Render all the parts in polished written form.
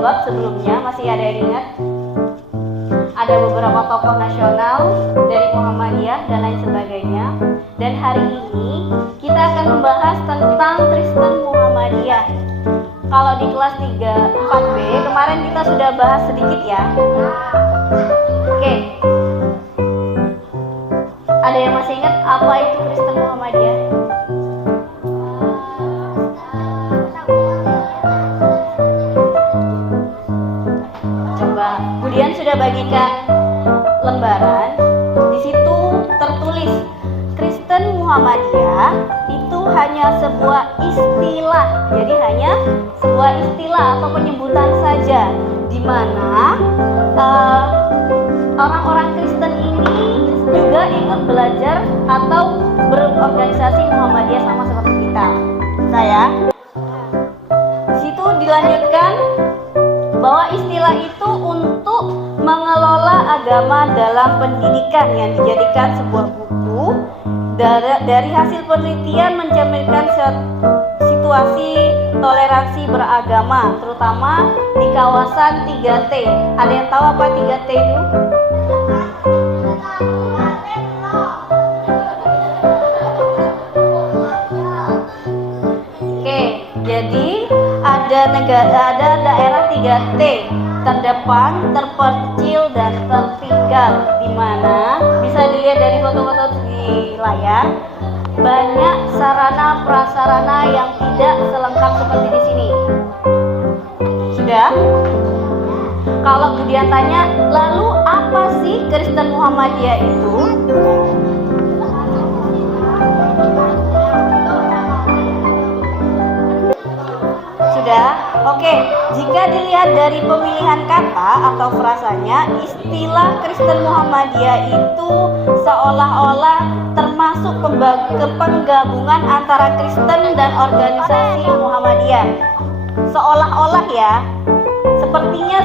bab sebelumnya, masih ada yang ingat? Ada beberapa tokoh nasional dari Muhammadiyah dan lain sebagainya. Dan hari ini kita akan membahas tentang Kristen Muhammadiyah. Kalau di kelas 4B kemarin kita sudah bahas sedikit ya. Oke. Ada yang masih ingat apa itu Kristen Muhammadiyah? Coba, kemudian sudah bagikan lembaran. Di situ tertulis Kristen Muhammadiyah itu hanya sebuah istilah. Jadi hanya sebuah istilah atau penyebutan saja, di mana orang-orang Kristen ini juga ikut belajar atau berorganisasi Muhammadiyah sama seperti kita. Saya di situ dilanjutkan bahwa istilah itu untuk mengelola agama dalam pendidikan yang dijadikan sebuah buku dari hasil penelitian mencerminkan situasi toleransi beragama, terutama di kawasan 3T. Ada yang tahu apa 3T itu? Oke, jadi ada daerah 3T, terdepan, terpencil, dan tertinggal, di mana bisa dilihat dari foto-foto di layar. Banyak sarana prasarana yang tidak selengkap seperti di sini. Sudah? Kalau kemudian tanya, lalu apa sih Kristen Muhammadiyah itu? Sudah? Oke, jika dilihat dari pemilihan kata atau frasanya, istilah Kristen Muhammadiyah itu seolah-olah termasuk penggabungan antara Kristen dan organisasi Muhammadiyah. Seolah-olah ya, sepertinya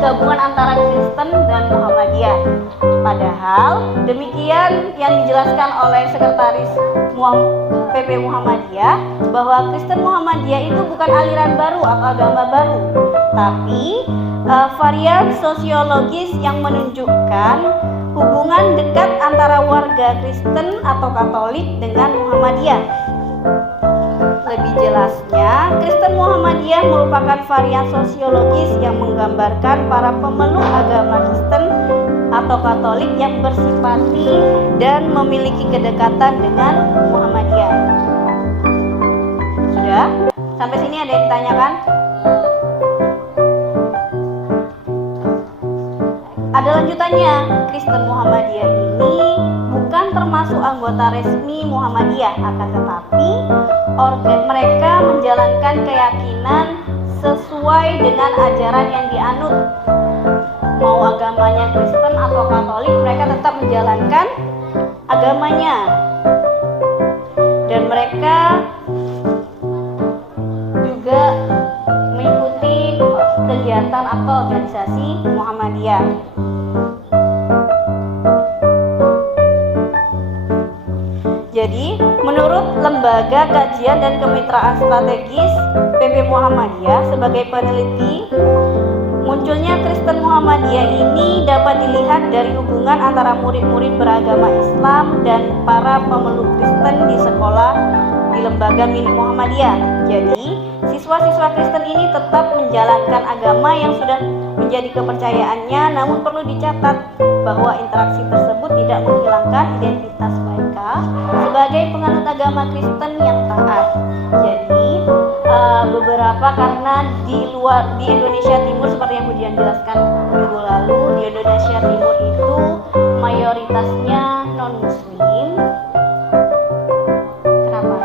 gabungan antara Kristen dan Muhammadiyah. Padahal demikian yang dijelaskan oleh Sekretaris PP Muhammadiyah, bahwa Kristen Muhammadiyah itu bukan aliran baru atau agama baru, tapi varian sosiologis yang menunjukkan hubungan dekat antara warga Kristen atau Katolik dengan Muhammadiyah. Lebih jelasnya, Kristen Muhammadiyah merupakan varian sosiologis yang menggambarkan para pemeluk agama Kristen atau Katolik yang bersimpati dan memiliki kedekatan dengan Muhammadiyah. Sudah? Sampai sini ada yang ditanyakan? Ada lanjutannya. Kristen Muhammadiyah ini bukan termasuk anggota resmi Muhammadiyah, akan tetapi mereka menjalankan keyakinan sesuai dengan ajaran yang dianut. Mau agamanya Kristen atau Katolik, mereka tetap menjalankan agamanya. Dan mereka juga mengikuti kegiatan atau organisasi Muhammadiyah. Jadi, menurut Lembaga Kajian dan Kemitraan Strategis PP Muhammadiyah sebagai peneliti, munculnya Kristen Muhammadiyah ini dapat dilihat dari hubungan antara murid-murid beragama Islam dan para pemeluk Kristen di sekolah di lembaga milik Muhammadiyah. Jadi, siswa-siswa Kristen ini tetap menjalankan agama yang sudah menjadi kepercayaannya, namun perlu dicatat bahwa interaksi tersebut tidak menghilangkan identitas mereka sebagai penganut agama Kristen yang taat. Jadi beberapa, karena di Indonesia Timur seperti yang Budian jelaskan minggu lalu, di Indonesia Timur itu mayoritasnya non Muslim. Kenapa?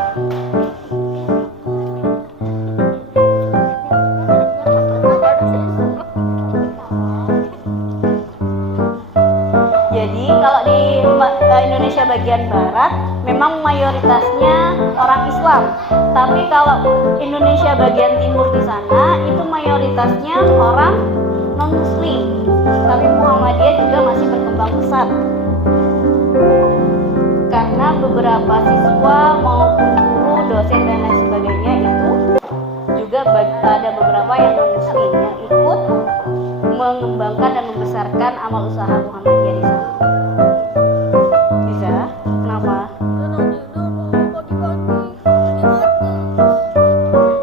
Jadi kalau di Indonesia bagian barat memang mayoritasnya orang Islam, tapi kalau Indonesia bagian timur di sana itu mayoritasnya orang non Muslim. Tapi Muhammadiyah juga masih berkembang pesat karena beberapa siswa maupun guru, dosen dan lain sebagainya itu juga ada beberapa yang non Muslim ya. mengembangkan dan membesarkan amal usaha Muhammadiyah di sana. Bisa? Kenapa?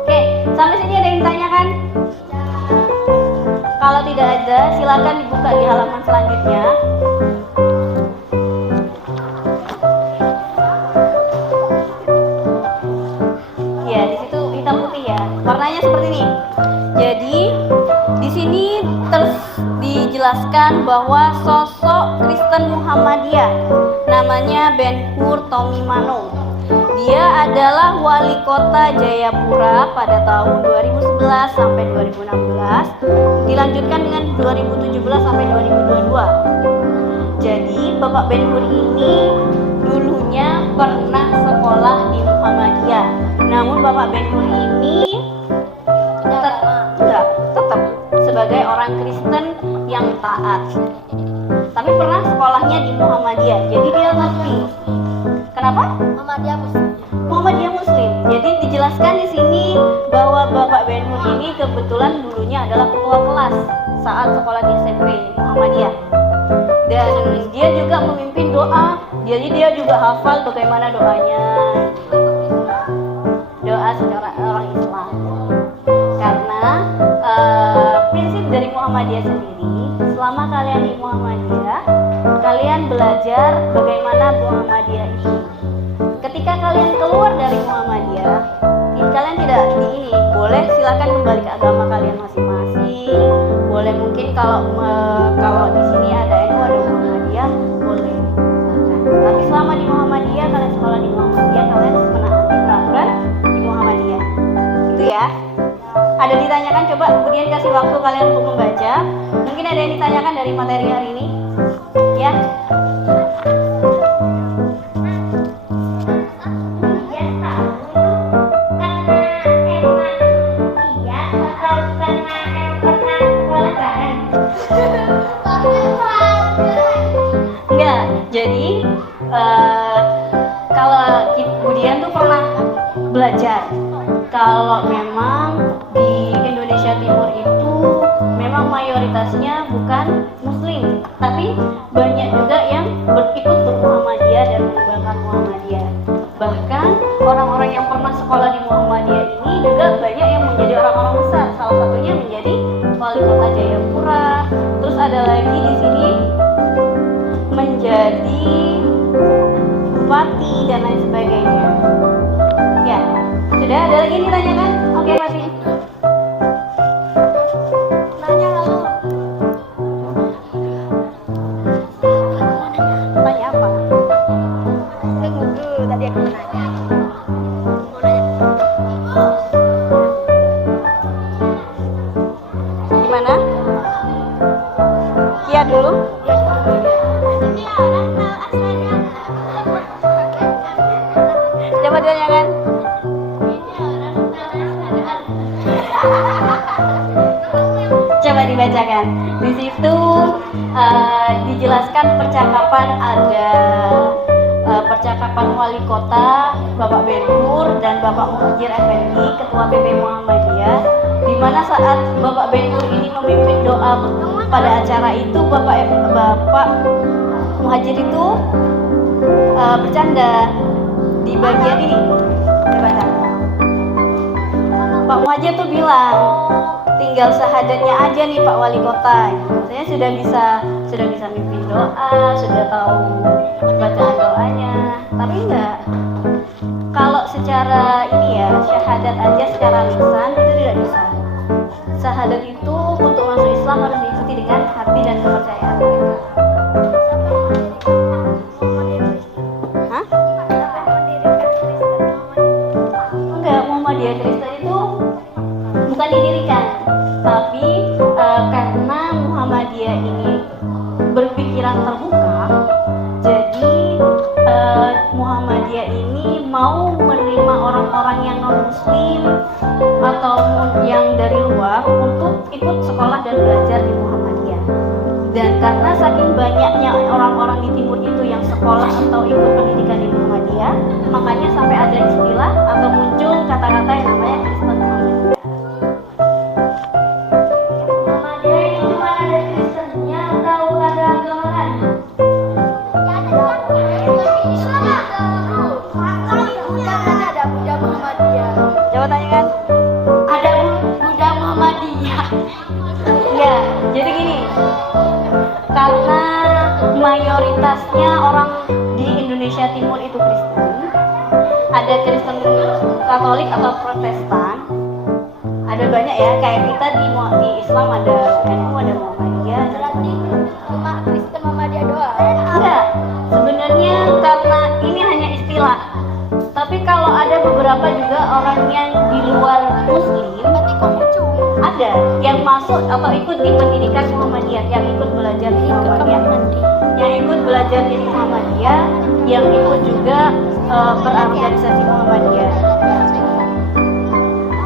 Oke, sampai sini ada yang ditanyakan? Kalau tidak ada, silakan dibuka di halaman selanjutnya. Ya, di situ hitam putih ya. Warnanya seperti ini. Jadi di sini dijelaskan bahwa sosok Kristen Muhammadiyah namanya Ben Hur Tommy Mano. Dia adalah wali kota Jayapura pada tahun 2011 sampai 2016, dilanjutkan dengan 2017 sampai 2022. Jadi Bapak Ben Hur ini dulunya pernah sekolah di Muhammadiyah. Namun Bapak Ben Hur ini tetap sebagai orang Kristen yang taat. Tapi pernah sekolahnya di Muhammadiyah. Jadi dia ngerti. Kenapa? Muhammadiyah Muslim. Jadi dijelaskan di sini bahwa Bapak Ben Hur ini kebetulan dulunya adalah ketua kelas saat sekolah di SMP Muhammadiyah. Dan dia juga memimpin doa. Jadi dia juga hafal bagaimana doanya. Doa secara orang Islam. Karena prinsip dari Muhammadiyah sendiri, selama kalian di Muhammadiyah, kalian belajar bagaimana Muhammadiyah itu. Ketika kalian keluar dari Muhammadiyah, kalian tidak boleh silakan kembali ke agama kalian masing-masing. Boleh mungkin kalau di sini ada NU ada Muhammadiyah, boleh. Tapi selama di Muhammadiyah, kalian sekolah di Muhammadiyah, kalian menaati peraturan di Muhammadiyah. Itu ya. Ada ditanyakan, coba kemudian kasih waktu kalian untuk membaca. Mungkin ada yang ditanyakan dari materi hari ini, ya. Enggak, jadi kalau kemudian tuh pernah belajar kalau memang di Indonesia Timur itu memang mayoritasnya bukan Muslim, tapi banyak juga yang ikut Muhammadiyah dan mengembangkan Muhammadiyah. Bahkan orang-orang yang pernah sekolah di Muhammadiyah ini juga banyak yang menjadi orang-orang besar. Salah satunya menjadi wali kota Jayapura. Terus ada lagi di sini menjadi bupati dan lain sebagainya. Ya, sudah ada lagi yang ditanyakan? Oke, Fatih. Tanya lalu. Tanya apa? Tunggu, tadi aku nanya. Mau nanya? Gimana? Kia dulu. Coba ditanyakan. Coba dibacakan. Di situ dijelaskan percakapan ada percakapan wali kota Bapak Ben Hur dan Bapak Muhajir Effendi, ketua PP Muhammadiyah, di mana saat Bapak Ben Hur ini memimpin doa pada acara itu, Bapak Muhajir itu bercanda di bagian ini. Baca. Pak Muhajir tuh bilang, tinggal syahadatnya aja nih Pak Wali Kota. Saya sudah bisa mimpin doa, sudah tahu bacaan doanya. Tapi enggak. Kalau secara ini ya, syahadat aja secara lisan itu tidak bisa. Syahadat itu untuk masuk Islam harus diikuti dengan hati dan kepercayaan mereka. Hah? Enggak, Muhammadiyah Kristen itu bukan didirikan, tapi karena Muhammadiyah ini berpikiran terbuka, jadi Muhammadiyah ini mau menerima orang-orang yang non-muslim ataupun yang dari luar untuk ikut sekolah dan belajar di Muhammadiyah. Dan karena saking banyaknya orang-orang di timur itu yang sekolah atau ikut pendidikan di Muhammadiyah, makanya sampai ada istilah atau muncul kata-kata yang namanya Kristen Muhammadiyah. Muhammadiyah ini cuma ada mau tanyakan? Ada Buddha Muhammadiyah. Ya, jadi gini, karena mayoritasnya orang di Indonesia Timur itu Kristen, ada Kristen Katolik atau Protestan, ada banyak ya, kayak kita di Islam ada NU, ada Muhammadiyah. Berarti cuma Kristen Muhammadiyah doang. Enggak, sebenarnya karena ini hanya istilah. Tapi kalau ada beberapa juga orang yang di luar Muslim, Berarti Konghucu. ada yang masuk atau ikut di pendidikan Muhammadiyah, yang ikut belajar di Muhammadiyah, yang ikut belajar di Muhammadiyah, yang ikut juga berorganisasi Muhammadiyah.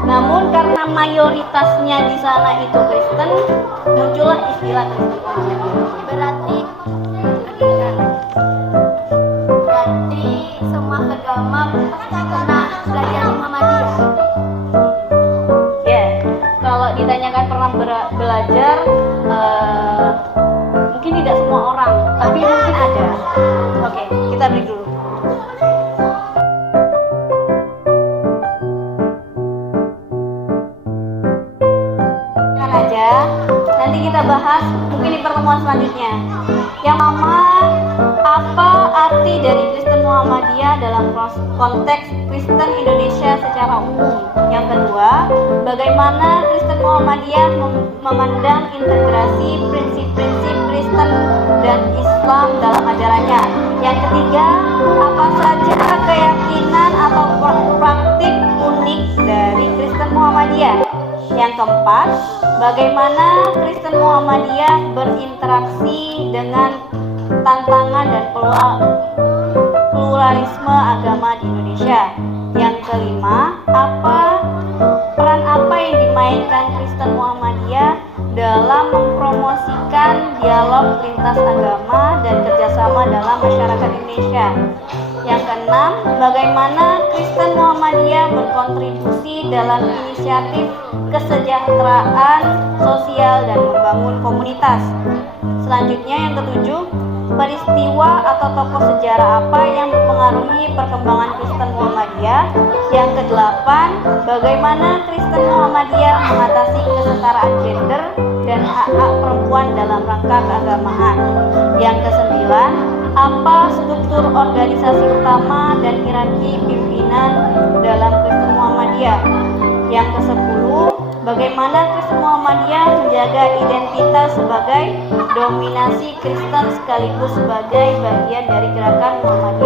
Namun karena mayoritasnya di sana itu Kristen, muncullah istilah Kristen Muhammadiyah. Berarti semua agama pasti pernah belajar di Muhammadiyah. Ya, kalau ditanyakan pernah belajar, mungkin tidak semua orang, tapi mungkin ada. Oke, kita break dulu. Aja, nanti kita bahas mungkin di pertemuan selanjutnya. Yang pertama, apa arti dari Kristen Muhammadiyah dalam konteks Kristen Indonesia secara umum? Yang kedua, bagaimana Kristen Muhammadiyah memandang integrasi prinsip-prinsip Kristen dan Islam dalam ajarannya? Yang ketiga, apa saja keyakinan atau praktik unik dari Kristen Muhammadiyah? Yang keempat, bagaimana Kristen Muhammadiyah berinteraksi dengan tantangan dan pluralisme agama di Indonesia. Yang kelima, peran apa yang dimainkan Kristen Muhammadiyah dalam mempromosikan dialog lintas agama dan kerjasama dalam masyarakat Indonesia. Yang keenam, bagaimana Kristen Muhammadiyah berkontribusi dalam inisiatif kesejahteraan sosial dan membangun komunitas. Selanjutnya yang ketujuh, peristiwa atau tokoh sejarah apa yang mempengaruhi perkembangan Kristen Muhammadiyah. Yang kedelapan, bagaimana Kristen Muhammadiyah mengatasi kesetaraan gender dan hak-hak perempuan dalam rangka keagamaan. Yang kesembilan, apa struktur organisasi utama dan hierarki pimpinan dalam Kristen Muhammadiyah. Yang kesepuluh, bagaimana Kristen Muhammadiyah menjaga identitas sebagai dominasi Kristen sekaligus sebagai bagian dari gerakan Muhammadiyah.